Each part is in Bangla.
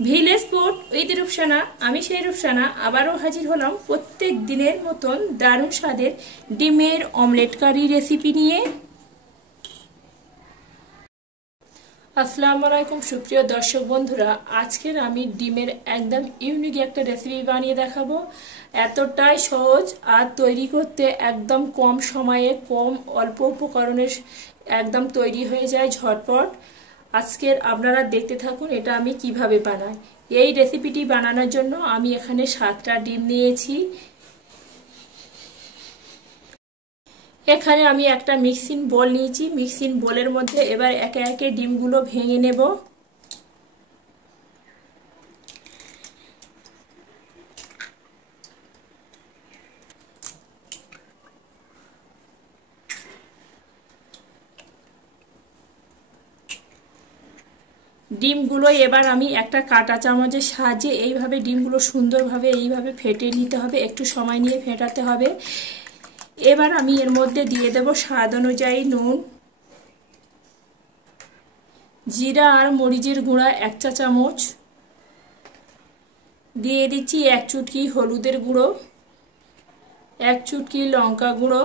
Village food with Rupsana. আমি সেই রূপসানা আবারও হাজির হলাম প্রত্যেক দিনের মতন দারুণ স্বাদের ডিমের অমলেট কারি রেসিপি নিয়ে। আসসালামু আলাইকুম সুপ্রিয় দর্শক বন্ধুরা, আজকের আমি ডিমের একদম ইউনিক একটা রেসিপি বানিয়ে দেখাবো। এতটাই সহজ আর তৈরি করতে একদম কম সময়ে অল্প উপকরণের একদম তৈরি হয়ে যায় ঝটপট। আজকের আপনারা দেখতে থাকুন এটা আমি কিভাবে বানাই। এই রেসিপিটি বানানোর জন্য আমি এখানে 7টা ডিম নিয়েছি। এখানে আমি একটা মিক্সিং বোল নিয়েছি। মিক্সিং বোলের মধ্যে এবার একে একে ডিমগুলো ভেঙে নেব। ডিমগুলো এবার আমি একটা কাঁটা চামচের সাহায্যে এইভাবে ডিমগুলো সুন্দরভাবে এইভাবে ফেটে নিতে হবে, একটু সময় নিয়ে ফেটাতে হবে। এবার আমি এর মধ্যে দিয়ে দেব স্বাদ অনুযায়ী নুন, জিরা আর মরিচের গুঁড়া 1 চা চামচ, দিয়ে দিচ্ছি 1 চুটকি হলুদের গুঁড়ো, 1 চুটকি লঙ্কা গুঁড়ো।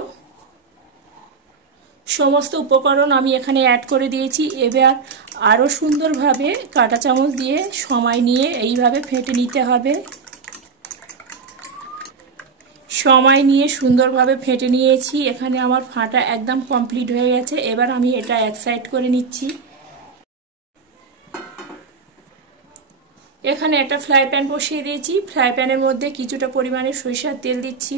সমস্ত উপকরণ আমি এখানে অ্যাড করে দিয়েছি। এবার আরও সুন্দরভাবে কাঁটা চামচ দিয়ে সময় নিয়ে এইভাবে ফেটে নিতে হবে। সময় নিয়ে সুন্দরভাবে ফেটে নিয়েছি। এখানে আমার ফাটা একদম কমপ্লিট হয়ে গেছে। এবার আমি এটা এক সাইড করে নিচ্ছি। এখানে একটা ফ্রাই প্যান বসিয়ে দিয়েছি। ফ্রাই প্যানের মধ্যে কিছুটা পরিমাণে সরিষার তেল দিচ্ছি।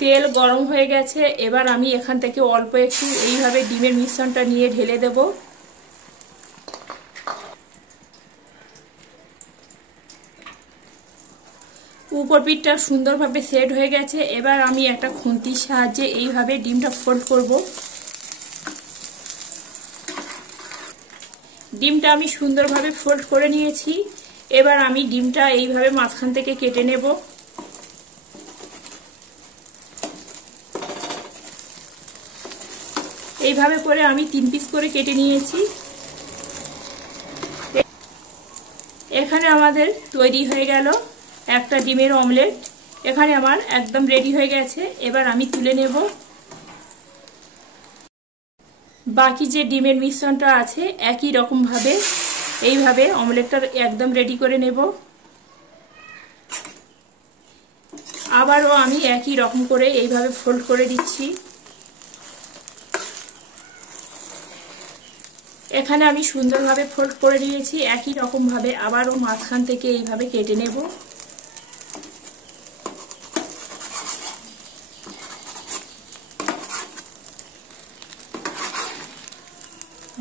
তেল গরম হয়ে গেছে। এবার আমি এখান থেকে অল্প একটু এইভাবে ডিমের মিশ্রণটা নিয়ে ঢেলে দেব। উপর পিঠটা সুন্দরভাবে সেট হয়ে গেছে। এবার আমি একটা খুন্তির সাহায্যে এইভাবে ডিমটা ফোল্ড করব। ডিমটা আমি সুন্দরভাবে ফোল্ড করে নিয়েছি। এবার আমি ডিমটা এইভাবে মাঝখান থেকে কেটে নেব। এইভাবে করে আমি 3 পিস করে কেটে নিয়েছি। এখানে আমাদের তৈরি হয়ে গেল একটা ডিমের অমলেট। এখানে আমার একদম রেডি হয়ে গেছে। এবার আমি তুলে নেব। বাকি যে ডিমের মিশ্রণটা আছে একই রকম ভাবে এইভাবে অমলেটটা একদম রেডি করে নেব। আবারও আমি একই রকম করে এইভাবে ফোল্ড করে দিচ্ছি। এখানে আমি সুন্দরভাবে ফোল্ড করে নিয়েছি। একই রকম ভাবে আবারও মাঝখান থেকে এইভাবে কেটে নেব।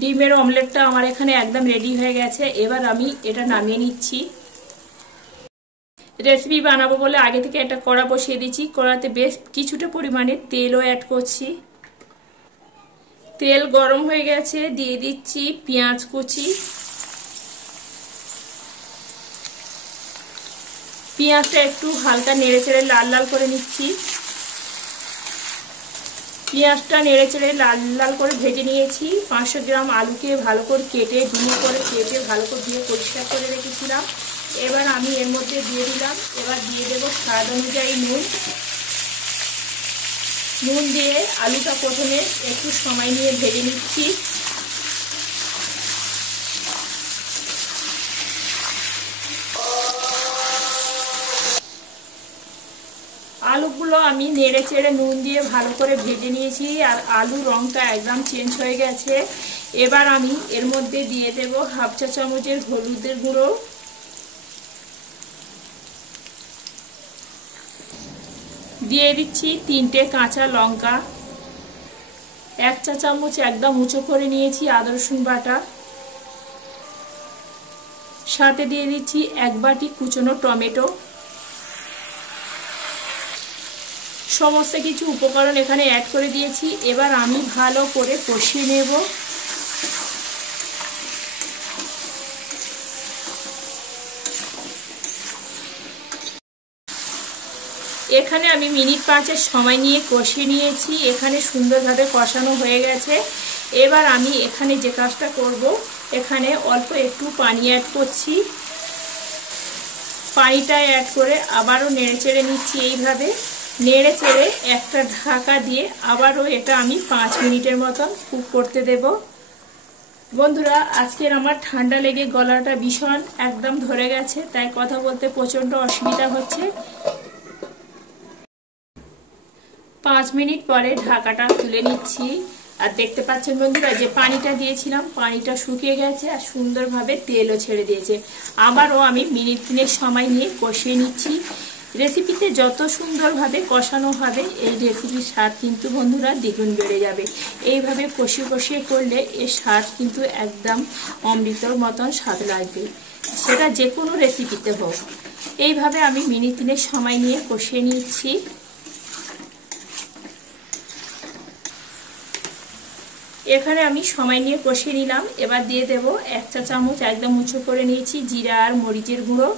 ডিমের অমলেটটা আমার এখানে একদম রেডি হয়ে গেছে। এবার আমি এটা নামিয়ে নিচ্ছি। রেসিপি বানাবো বলে আগে থেকে একটা কড়া বসিয়ে দিচ্ছি। কড়াতে বেশ কিছুটা পরিমাণে তেলও অ্যাড করছি। তেল গরম হয়ে গেছে। দিয়ে দিচ্ছি পেঁয়াজ কুচি। পেঁয়াজটা একটু হালকা নেড়ে চেড়ে লাল লাল করে নিচ্ছি। পেঁয়াজটা নেড়ে চেড়ে লাল লাল করে ভেজে নিয়েছি। 500 গ্রাম আলুকে ভালো করে কেটে ডুমো করে কেটে ভালো করে দিয়ে পরিষ্কার করে রেখেছিলাম। এবার আমি এর মধ্যে দিয়ে দিলাম। এবার দিয়ে দেবো স্বাদ অনুযায়ী নুন। নুন দিয়ে আলুটা প্রথমে একটু সময় নিয়ে ভেজে নিচ্ছি। আলুগুলো আমি নেড়ে চেড়ে নুন দিয়ে ভালো করে ভেজে নিয়েছি। আর আলুর রঙটা একদম চেঞ্জ হয়ে গেছে। এবার আমি এর মধ্যে দিয়ে দেব 1/2 চা চামচের হলুদের গুঁড়ো, দিয়ে দিচ্ছি 3টে কাঁচা লঙ্কা, 1 চা চামচ একদম উঁচু করে নিয়েছি আদা রসুন বাটা, সাথে দিয়ে দিচ্ছি 1 বাটি কুচনো টমেটো। সমস্ত কিছু উপকরণ এখানে অ্যাড করে দিয়েছি। এবার আমি ভালো করে কষিয়ে নেব। এখানে আমি মিনিট 5 সময় নিয়ে কষিয়ে নিয়েছি। এখানে সুন্দরভাবে কষানো হয়ে গেছে। এবার আমি এখানে যে কাজটা করব, এখানে অল্প একটু পানি অ্যাড করছি। পানিটা অ্যাড করে আবারও নেড়ে চেড়ে নিচ্ছি। এইভাবে নেড়ে চেড়ে একটা ঢাকা দিয়ে আবারও এটা আমি 5 মিনিটের মতন কুক করতে দেব। বন্ধুরা, আজকের আমার ঠান্ডা লেগে গলাটা ভীষণ একদম ধরে গেছে, তাই কথা বলতে প্রচণ্ড অসুবিধা হচ্ছে। 5 মিনিট পরে ঢাকাটা তুলে নিচ্ছি। আর দেখতে পাচ্ছেন বন্ধুরা যে পানিটা দিয়েছিলাম, পানিটা শুকিয়ে গেছে আর সুন্দরভাবে তেলও ছেড়ে দিয়েছে। আবারও আমি মিনিট 3 সময় নিয়ে কষিয়ে নিচ্ছি। রেসিপিতে যত সুন্দরভাবে কষানো হবে এই রেসিপির স্বাদ কিন্তু বন্ধুরা দ্বিগুণ বেড়ে যাবে। এইভাবে কষিয়ে কষিয়ে করলে এর স্বাদ কিন্তু একদম অমৃতর মতন স্বাদ লাগবে, সেটা যে কোনো রেসিপিতে হোক। এইভাবে আমি মিনিট 3 সময় নিয়ে কষিয়ে নিচ্ছি। এখানে আমি সময় নিয়ে কষিয়ে নিলাম। এবার দিয়ে দেব 1 চা চামচ একদম উঁচু করে নিয়েছি জিরা আর মরিচের গুঁড়ো।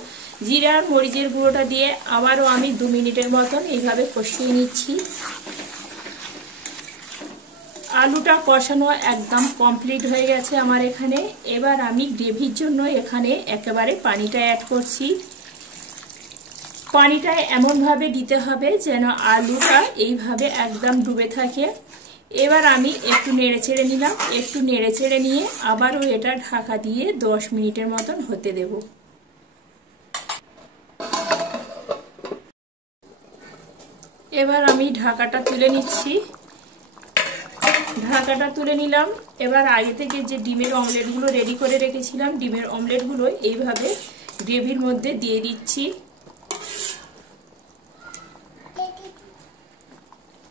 জিরা আর মরিচের গুঁড়োটা দিয়ে আবারও আমি 2 মিনিটের মতন এইভাবে কষিয়ে নিচ্ছি। আলুটা কষানো একদম কমপ্লিট হয়ে গেছে আমার এখানে। এবার আমি গ্রেভির জন্য এখানে একেবারে পানিটা অ্যাড করছি। পানিটা এমনভাবে দিতে হবে যেন আলুটা এইভাবে একদম ডুবে থাকে। এবার আমি একটু নেড়ে চেড়ে নিলাম। একটু নেড়ে চেড়ে নিয়ে আবারও এটা ঢাকা দিয়ে 10 মিনিটের মতন হতে দেব। এবার আমি ঢাকাটা তুলে নিচ্ছি। ঢাকাটা তুলে নিলাম। এবার আগে থেকে যে ডিমের অমলেটগুলো রেডি করে রেখেছিলাম, ডিমের অমলেটগুলো এইভাবে গ্রেভির মধ্যে দিয়ে দিচ্ছি।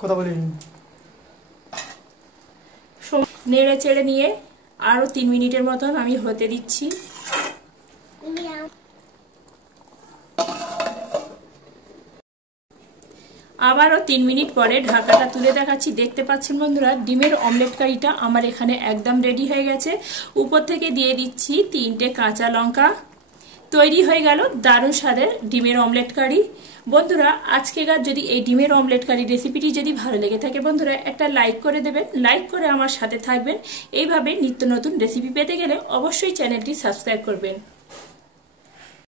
কথা বলি নেড়ে চেড়ে নিয়ে আরো 3 মিনিটের মতন আমি হতে দিচ্ছি। আবারও 3 মিনিট পরে ঢাকাটা তুলে দেখাচ্ছি। দেখতে পাচ্ছেন বন্ধুরা ডিমের অমলেট কারিটা আমার এখানে একদম রেডি হয়ে গেছে। উপর থেকে দিয়ে দিচ্ছি 3টে কাঁচা লঙ্কা। তৈরি হয়ে গেল দারুণ স্বাদের ডিমের অমলেট কারি। বন্ধুরা, আজকেকার যদি এই ডিমের অমলেট কারি রেসিপিটি যদি ভালো লেগে থাকে বন্ধুরা একটা লাইক করে দেবেন। লাইক করে আমার সাথে থাকবেন। এইভাবে নিত্য নতুন রেসিপি পেতে গেলে অবশ্যই চ্যানেলটি সাবস্ক্রাইব করবেন।